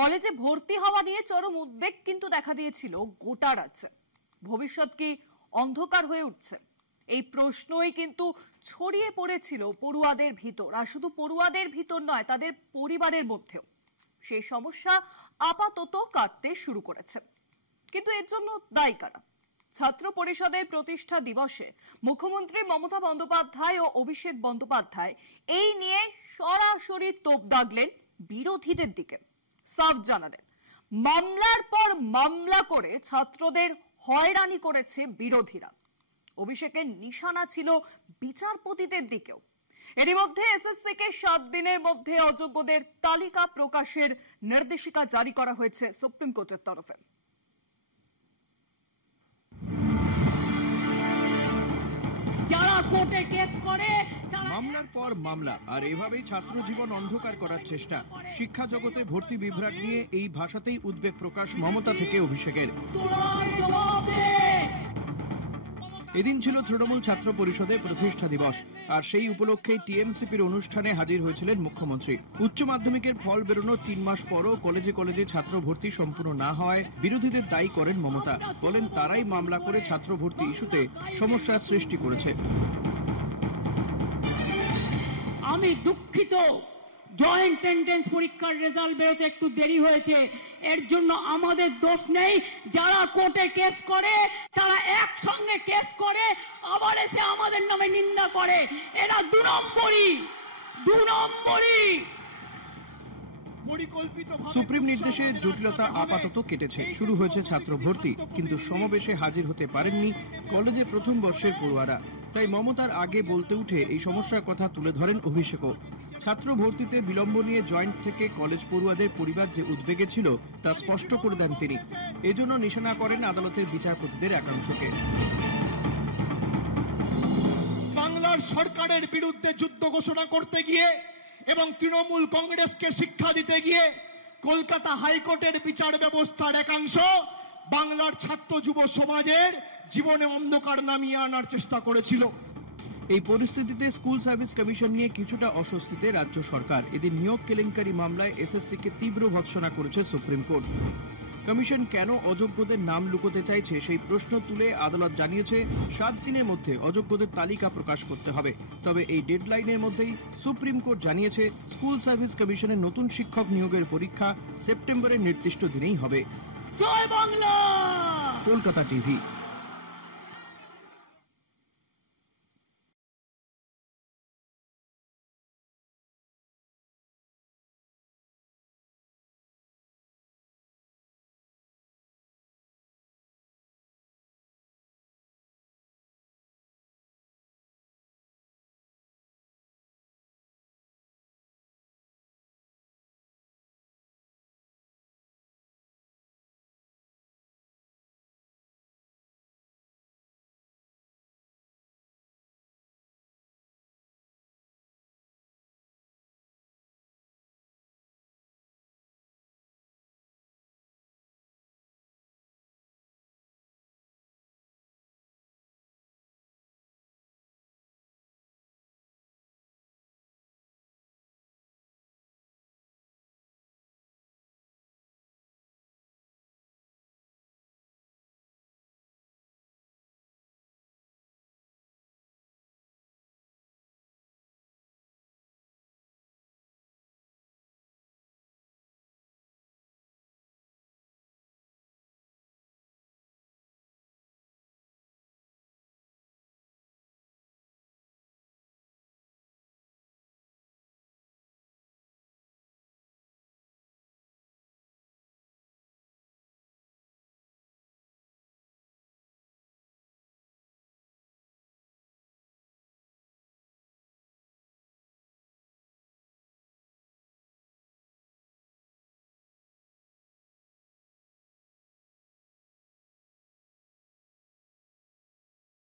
কলেজে ভর্তি হওয়া নিয়ে চরম উদ্বেগ কিন্তু দেখা দিয়েছিল গোটা রাজ্যে। ভবিষ্যৎ কি অন্ধকার হয়ে উঠছে? এই প্রশ্নই কিন্তু ছড়িয়ে পড়েছিল পড়ুয়াদের ভিতর, আর শুধু পড়ুয়াদের ভিতর নয়, তাদের পরিবারের মধ্যেও। সেই সমস্যা আপাতত কাটতে শুরু করেছে, কিন্তু এর জন্য দায়ী কারা? ছাত্র পরিষদের প্রতিষ্ঠা দিবসে মুখ্যমন্ত্রী মমতা বন্দ্যোপাধ্যায় ও অভিষেক বন্দ্যোপাধ্যায় এই নিয়ে সরাসরি তোপ দাগলেন বিরোধীদের দিকে। সাফ জানালেন, মামলার পর মামলা করে ছাত্রদের হয়রানি করেছে বিরোধীরা। অভিষেকের নিশানা ছিল বিচারপতিদের দিকেও। এরই মধ্যে এসএসসি কে 7 দিনের মধ্যে অযোগ্যদের তালিকা প্রকাশের নির্দেশিকা জারি করা হয়েছে সুপ্রিম কোর্টের তরফে। যারা কোর্টে কেস করে মামলার পর মামলা, আর এভাবেই ছাত্র জীবন অন্ধকার করার চেষ্টা। শিক্ষা জগতে ভর্তি বিভ্রাট নিয়ে এই ভাষাতেই উদ্বেগ প্রকাশ মমতা থেকে অভিষেকের। এদিন ছিল তৃণমূল ছাত্র পরিষদের প্রতিষ্ঠা দিবস, আর সেই উপলক্ষে টিএমসিপির অনুষ্ঠানে হাজির হয়েছিলেন মুখ্যমন্ত্রী। উচ্চ মাধ্যমিকের ফল বেরোনোর 3 মাস পরও কলেজে কলেজে ছাত্র ভর্তি সম্পূর্ণ না হওয়ায় বিরোধীদের দায়ী করেন মমতা। বলেন, তারাই মামলা করে ছাত্র ভর্তি ইস্যুতে সমস্যার সৃষ্টি করেছে। আমি দুঃখিত, জয়েন্ট এন্ট্রান্স পরীক্ষার রেজাল্ট বেরোতে একটু দেরি হয়েছে, এর জন্য আমাদের দোষ নেই। যারা কোর্টে কেস করে তারা একসঙ্গে কেস করে আবার এসে আমাদের নামে নিন্দা করে। এরা 2 নম্বরই। সুপ্রিম নির্দেশে জটিলতা আপাতত কেটেছে, শুরু হয়েছে ছাত্র ভর্তি, কিন্তু সমাবেশে হাজির হতে পারেননি কলেজে প্রথম বর্ষের পড়ুয়ারা। তাই মমতার আগে বলতে উঠে এই সমস্যার কথা তুলে ধরেন অভিষেকও। ছাত্র ভর্তিতে বিলম্ব নিয়ে জয়েন্ট থেকে কলেজ পড়ুয়াদের পরিবার যে উদ্বেগে ছিল তা স্পষ্ট করে দেন তিনি। এজন্য নিশানা করেন আদালতের বিচারপতিদের একাংশকে। বাংলার সরকারের বিরুদ্ধে যুদ্ধ ঘোষণা করতে গিয়ে এবং তৃণমূল কংগ্রেসকে শিক্ষা দিতে গিয়ে কলকাতা হাইকোর্টের বিচার ব্যবস্থার একাংশ বাংলার ছাত্র যুব সমাজের জীবনে অন্ধকার নামিয়ে আনার চেষ্টা করেছিল। এই পরিস্থিতিতে স্কুল সার্ভিস কমিশন নিয়ে কিছুটা অস্বস্তিতে রাজ্য সরকার। এদিন নিয়োগ কেলেঙ্কারি মামলায় এসএসসি কে তীব্র ভৎসনা করেছে সুপ্রিম কোর্ট। কমিশন কেন অযোগ্যদের নাম লুকোতে চাইছে সেই প্রশ্ন তুলে আদালত জানিয়েছে 7 দিনের মধ্যে অযোগ্যদের তালিকা প্রকাশ করতে হবে। তবে এই ডেডলাইনের মধ্যেই সুপ্রিম কোর্ট জানিয়েছে স্কুল সার্ভিস কমিশনের নতুন শিক্ষক নিয়োগের পরীক্ষা সেপ্টেম্বরের নির্দিষ্ট দিনেই হবে। জয় বাংলা। কলকাতা টিভি।